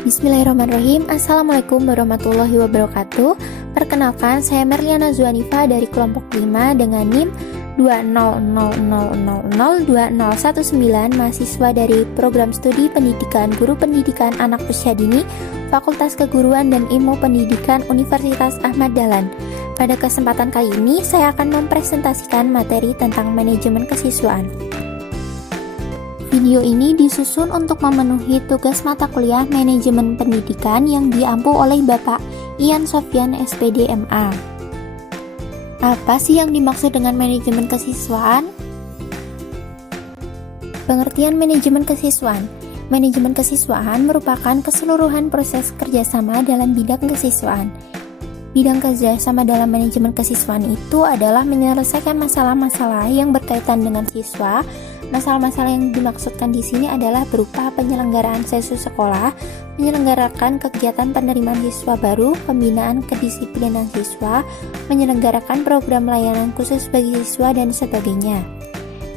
Bismillahirrahmanirrahim. Assalamualaikum warahmatullahi wabarakatuh. Perkenalkan, saya Merliana Zuanifa dari kelompok 5 dengan NIM 200002019, mahasiswa dari Program Studi Pendidikan Guru Pendidikan Anak Usia Dini, Fakultas Keguruan dan Ilmu Pendidikan Universitas Ahmad Dahlan. Pada kesempatan kali ini, saya akan mempresentasikan materi tentang manajemen kesiswaan. Video ini disusun untuk memenuhi tugas mata kuliah Manajemen Pendidikan yang diampu oleh Bapak Ian Sofyan SPD MA. Apa sih yang dimaksud dengan manajemen kesiswaan? Pengertian manajemen kesiswaan. Manajemen kesiswaan merupakan keseluruhan proses kerjasama dalam bidang kesiswaan. Bidang kerjasama dalam manajemen kesiswaan itu adalah menyelesaikan masalah-masalah yang berkaitan dengan siswa. Masalah-masalah yang dimaksudkan di sini adalah berupa penyelenggaraan sesi sekolah, menyelenggarakan kegiatan penerimaan siswa baru, pembinaan kedisiplinan siswa, menyelenggarakan program layanan khusus bagi siswa, dan sebagainya.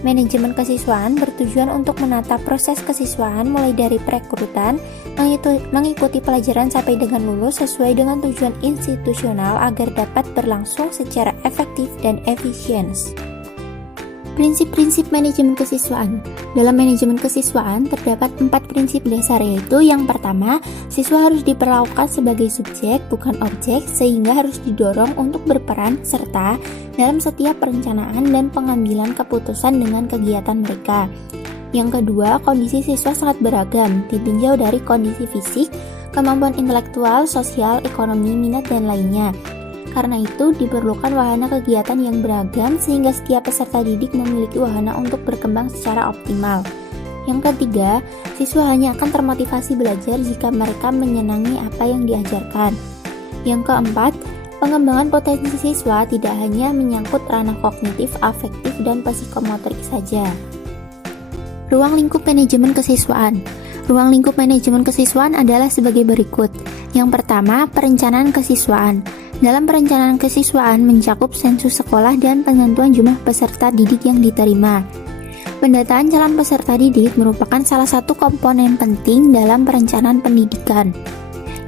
Manajemen kesiswaan bertujuan untuk menata proses kesiswaan mulai dari perekrutan, mengikuti pelajaran sampai dengan lulus sesuai dengan tujuan institusional agar dapat berlangsung secara efektif dan efisien. Prinsip-prinsip manajemen kesiswaan. Dalam manajemen kesiswaan terdapat 4 prinsip dasar, yaitu yang pertama, siswa harus diperlakukan sebagai subjek bukan objek sehingga harus didorong untuk berperan serta dalam setiap perencanaan dan pengambilan keputusan dengan kegiatan mereka. Yang kedua, kondisi siswa sangat beragam, ditinjau dari kondisi fisik, kemampuan intelektual, sosial, ekonomi, minat, dan lainnya. Karena itu, diperlukan wahana kegiatan yang beragam sehingga setiap peserta didik memiliki wahana untuk berkembang secara optimal. Yang ketiga, siswa hanya akan termotivasi belajar jika mereka menyenangi apa yang diajarkan. Yang keempat, pengembangan potensi siswa tidak hanya menyangkut ranah kognitif, afektif, dan psikomotorik saja. Ruang lingkup manajemen kesiswaan. Ruang lingkup manajemen kesiswaan adalah sebagai berikut. Yang pertama, perencanaan kesiswaan. Dalam perencanaan kesiswaan mencakup sensus sekolah dan penentuan jumlah peserta didik yang diterima. Pendataan calon peserta didik merupakan salah satu komponen penting dalam perencanaan pendidikan.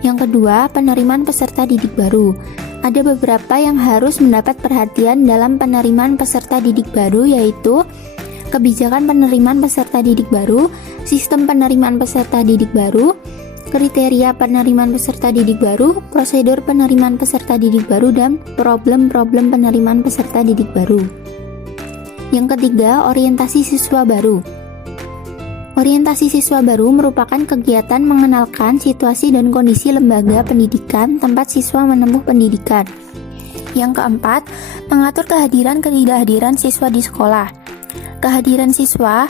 Yang kedua, penerimaan peserta didik baru. Ada beberapa yang harus mendapat perhatian dalam penerimaan peserta didik baru, yaitu kebijakan penerimaan peserta didik baru, sistem penerimaan peserta didik baru, kriteria penerimaan peserta didik baru, prosedur penerimaan peserta didik baru, dan problem-problem penerimaan peserta didik baru. Yang ketiga, orientasi siswa baru. Orientasi siswa baru merupakan kegiatan mengenalkan situasi dan kondisi lembaga pendidikan tempat siswa menempuh pendidikan. Yang keempat, mengatur kehadiran-ketidakhadiran siswa di sekolah. Kehadiran siswa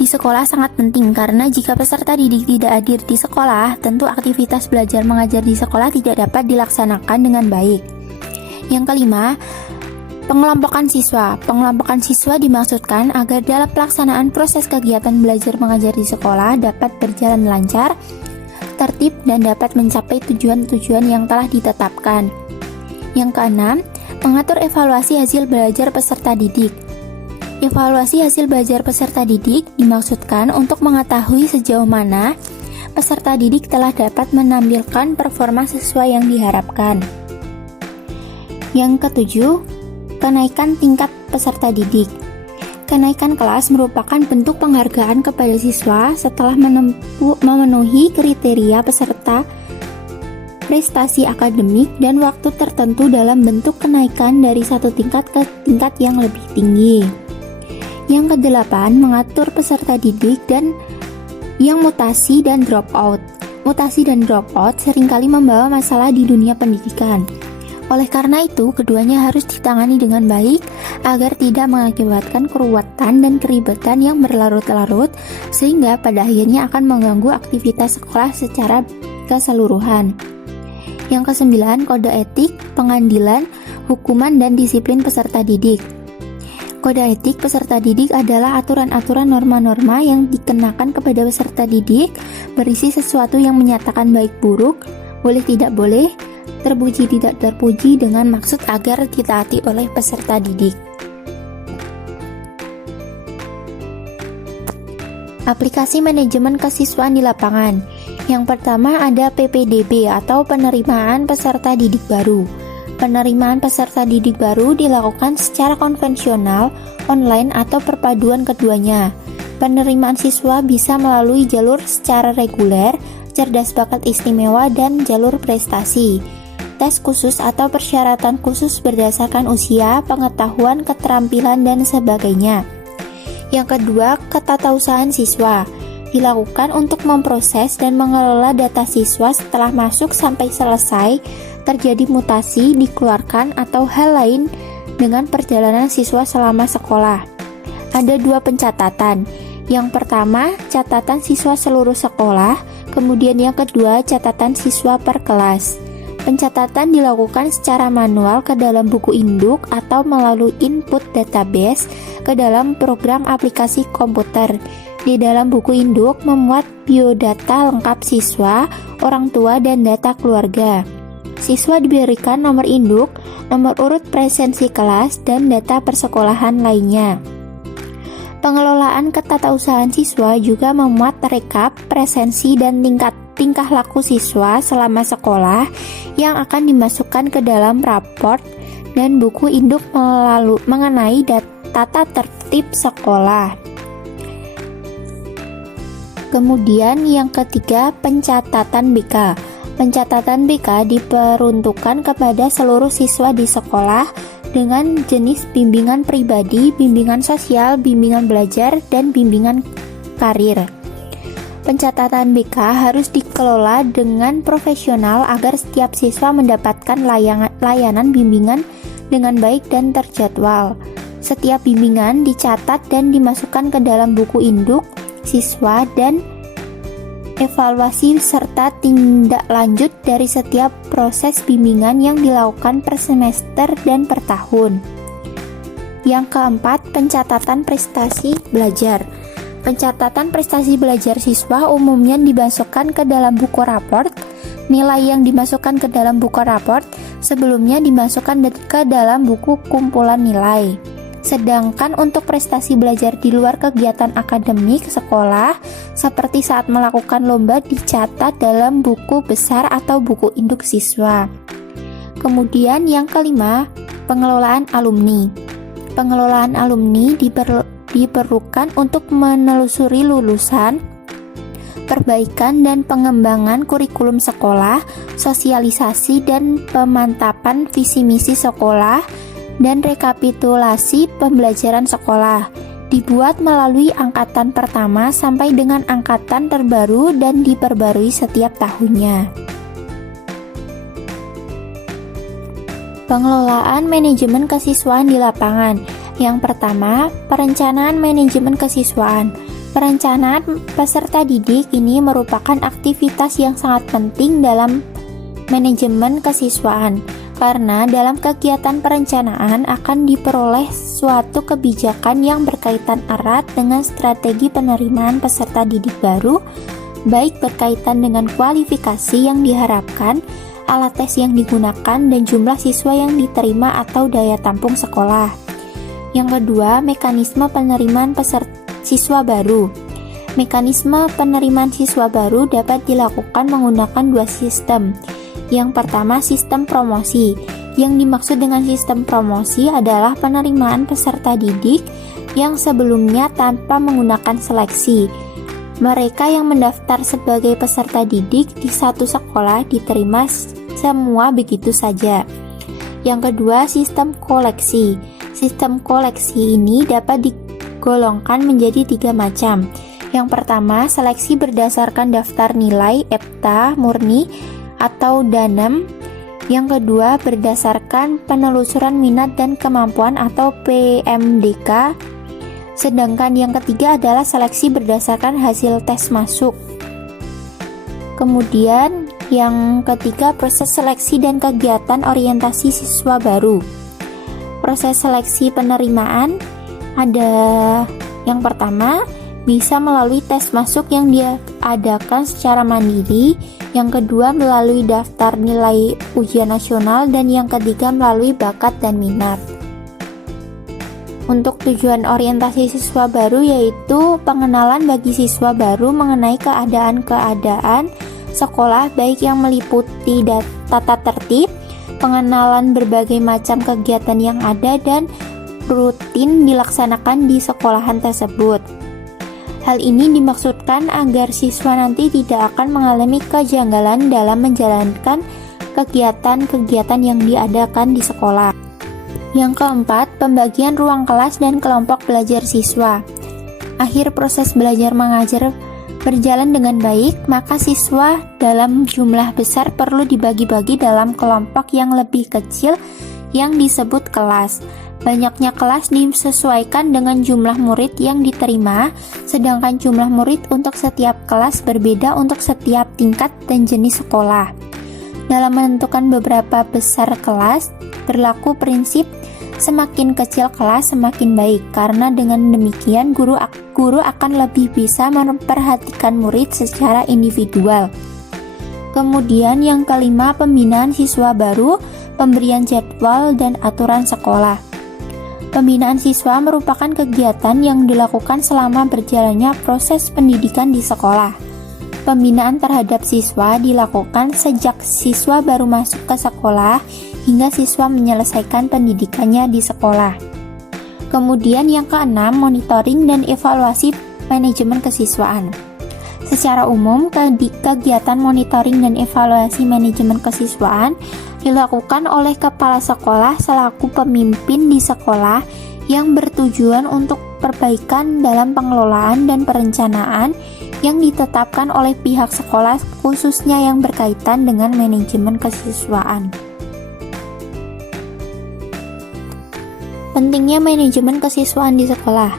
di sekolah sangat penting karena jika peserta didik tidak hadir di sekolah, tentu aktivitas belajar mengajar di sekolah tidak dapat dilaksanakan dengan baik. Yang kelima, pengelompokan siswa. Pengelompokan siswa dimaksudkan agar dalam pelaksanaan proses kegiatan belajar mengajar di sekolah dapat berjalan lancar, tertib, dan dapat mencapai tujuan-tujuan yang telah ditetapkan. Yang keenam, mengatur evaluasi hasil belajar peserta didik. Evaluasi hasil belajar peserta didik dimaksudkan untuk mengetahui sejauh mana peserta didik telah dapat menampilkan performa sesuai yang diharapkan. Yang ketujuh, kenaikan tingkat peserta didik. Kenaikan kelas merupakan bentuk penghargaan kepada siswa setelah memenuhi kriteria peserta prestasi akademik dan waktu tertentu dalam bentuk kenaikan dari satu tingkat ke tingkat yang lebih tinggi. Yang kedelapan, mengatur peserta didik dan yang mutasi dan dropout. Mutasi dan dropout seringkali membawa masalah di dunia pendidikan. Oleh karena itu, keduanya harus ditangani dengan baik agar tidak mengakibatkan keruwetan dan keribetan yang berlarut-larut sehingga pada akhirnya akan mengganggu aktivitas sekolah secara keseluruhan. Yang kesembilan, kode etik, pengadilan, hukuman, dan disiplin peserta didik. Kode etik peserta didik adalah aturan-aturan norma-norma yang dikenakan kepada peserta didik, berisi sesuatu yang menyatakan baik buruk, boleh tidak boleh, terpuji tidak terpuji dengan maksud agar ditaati oleh peserta didik. Aplikasi manajemen kesiswaan di lapangan. Yang pertama ada PPDB atau penerimaan peserta didik baru. Penerimaan peserta didik baru dilakukan secara konvensional, online atau perpaduan keduanya. Penerimaan siswa bisa melalui jalur secara reguler, cerdas bakat istimewa, dan jalur prestasi. Tes khusus atau persyaratan khusus berdasarkan usia, pengetahuan, keterampilan, dan sebagainya. Yang kedua, ketatausahaan siswa. Dilakukan untuk memproses dan mengelola data siswa setelah masuk sampai selesai, terjadi mutasi, dikeluarkan, atau hal lain dengan perjalanan siswa selama sekolah. Ada 2 pencatatan. Yang pertama, catatan siswa seluruh sekolah, kemudian yang kedua, catatan siswa per kelas. Pencatatan dilakukan secara manual ke dalam buku induk atau melalui input database ke dalam program aplikasi komputer. Di dalam buku induk memuat biodata lengkap siswa, orang tua, dan data keluarga. Siswa diberikan nomor induk, nomor urut presensi kelas, dan data persekolahan lainnya. Pengelolaan ketatausahaan siswa juga memuat rekap, presensi, dan tingkah laku siswa selama sekolah yang akan dimasukkan ke dalam raport dan buku induk mengenai tata tertib sekolah. Kemudian yang ketiga, pencatatan BK. Pencatatan BK diperuntukkan kepada seluruh siswa di sekolah dengan jenis bimbingan pribadi, bimbingan sosial, bimbingan belajar, dan bimbingan karir. Pencatatan BK harus dikelola dengan profesional agar setiap siswa mendapatkan layanan bimbingan dengan baik dan terjadwal. Setiap bimbingan dicatat dan dimasukkan ke dalam buku induk siswa dan evaluasi serta tindak lanjut dari setiap proses bimbingan yang dilakukan per semester dan per tahun. Yang keempat, pencatatan prestasi belajar. Pencatatan prestasi belajar siswa umumnya dimasukkan ke dalam buku raport. Nilai yang dimasukkan ke dalam buku raport sebelumnya dimasukkan ke dalam buku kumpulan nilai. Sedangkan untuk prestasi belajar di luar kegiatan akademik sekolah, seperti saat melakukan lomba, dicatat dalam buku besar atau buku induk siswa. Kemudian yang kelima, pengelolaan alumni. Pengelolaan alumni diperlukan untuk menelusuri lulusan, perbaikan dan pengembangan kurikulum sekolah, sosialisasi dan pemantapan visi misi sekolah, dan rekapitulasi pembelajaran sekolah. Dibuat melalui angkatan pertama sampai dengan angkatan terbaru dan diperbarui setiap tahunnya. Pengelolaan manajemen kesiswaan di lapangan. Yang pertama, perencanaan manajemen kesiswaan. Perencanaan peserta didik ini merupakan aktivitas yang sangat penting dalam manajemen kesiswaan. Karena dalam kegiatan perencanaan akan diperoleh suatu kebijakan yang berkaitan erat dengan strategi penerimaan peserta didik baru, baik berkaitan dengan kualifikasi yang diharapkan, alat tes yang digunakan, dan jumlah siswa yang diterima atau daya tampung sekolah. Yang kedua, mekanisme penerimaan siswa baru. Mekanisme penerimaan siswa baru dapat dilakukan menggunakan 2 sistem. Yang pertama, sistem promosi. Yang dimaksud dengan sistem promosi adalah penerimaan peserta didik yang sebelumnya tanpa menggunakan seleksi. Mereka yang mendaftar sebagai peserta didik di satu sekolah diterima semua begitu saja. Yang kedua, sistem koleksi. Sistem koleksi ini dapat digolongkan menjadi 3 macam. Yang pertama, seleksi berdasarkan daftar nilai EPTA murni atau DANEM. Yang kedua, berdasarkan penelusuran minat dan kemampuan atau PMDK. Sedangkan yang ketiga adalah seleksi berdasarkan hasil tes masuk. Kemudian yang ketiga, proses seleksi dan kegiatan orientasi siswa baru. Proses seleksi penerimaan ada yang pertama, bisa melalui tes masuk yang diadakan secara mandiri. Yang kedua, melalui daftar nilai ujian nasional, dan yang ketiga melalui bakat dan minat. Untuk tujuan orientasi siswa baru yaitu pengenalan bagi siswa baru mengenai keadaan-keadaan sekolah, baik yang meliputi tata tertib, pengenalan berbagai macam kegiatan yang ada dan rutin dilaksanakan di sekolahan tersebut. Hal ini dimaksudkan agar siswa nanti tidak akan mengalami kejanggalan dalam menjalankan kegiatan-kegiatan yang diadakan di sekolah. Yang keempat, pembagian ruang kelas dan kelompok belajar siswa. Akhir proses belajar mengajar berjalan dengan baik, maka siswa dalam jumlah besar perlu dibagi-bagi dalam kelompok yang lebih kecil yang disebut kelas. Banyaknya kelas disesuaikan dengan jumlah murid yang diterima, sedangkan jumlah murid untuk setiap kelas berbeda untuk setiap tingkat dan jenis sekolah. Dalam menentukan beberapa besar kelas, berlaku prinsip semakin kecil kelas semakin baik, karena dengan demikian guru akan lebih bisa memperhatikan murid secara individual. Kemudian yang kelima, pembinaan siswa baru, pemberian jadwal dan aturan sekolah. Pembinaan siswa merupakan kegiatan yang dilakukan selama berjalannya proses pendidikan di sekolah. Pembinaan terhadap siswa dilakukan sejak siswa baru masuk ke sekolah hingga siswa menyelesaikan pendidikannya di sekolah. Kemudian yang keenam, monitoring dan evaluasi manajemen kesiswaan. Secara umum, kegiatan monitoring dan evaluasi manajemen kesiswaan dilakukan oleh kepala sekolah selaku pemimpin di sekolah yang bertujuan untuk perbaikan dalam pengelolaan dan perencanaan yang ditetapkan oleh pihak sekolah, khususnya yang berkaitan dengan manajemen kesiswaan. Pentingnya manajemen kesiswaan di sekolah.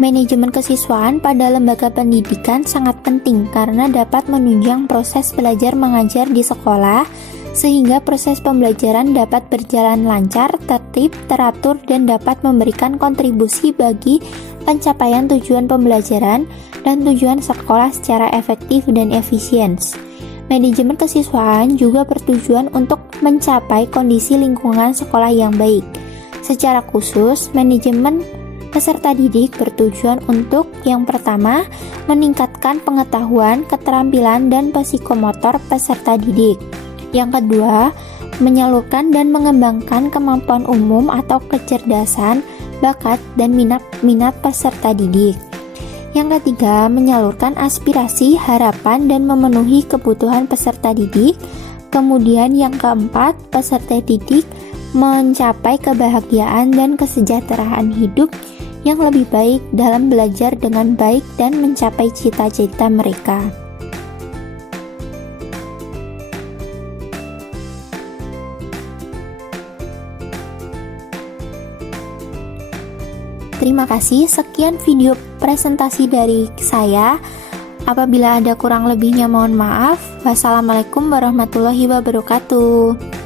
Manajemen kesiswaan pada lembaga pendidikan sangat penting karena dapat menunjang proses belajar mengajar di sekolah, sehingga proses pembelajaran dapat berjalan lancar, tertib, teratur, dan dapat memberikan kontribusi bagi pencapaian tujuan pembelajaran dan tujuan sekolah secara efektif dan efisien. Manajemen kesiswaan juga bertujuan untuk mencapai kondisi lingkungan sekolah yang baik. Secara khusus, manajemen peserta didik bertujuan untuk yang pertama, meningkatkan pengetahuan, keterampilan, dan psikomotor peserta didik. Yang kedua, menyalurkan dan mengembangkan kemampuan umum atau kecerdasan, bakat, dan minat peserta didik. Yang ketiga, menyalurkan aspirasi, harapan, dan memenuhi kebutuhan peserta didik. Kemudian yang keempat, peserta didik mencapai kebahagiaan dan kesejahteraan hidup yang lebih baik dalam belajar dengan baik dan mencapai cita-cita mereka. Terima kasih, sekian video presentasi dari saya. Apabila ada kurang lebihnya mohon maaf. Wassalamualaikum warahmatullahi wabarakatuh.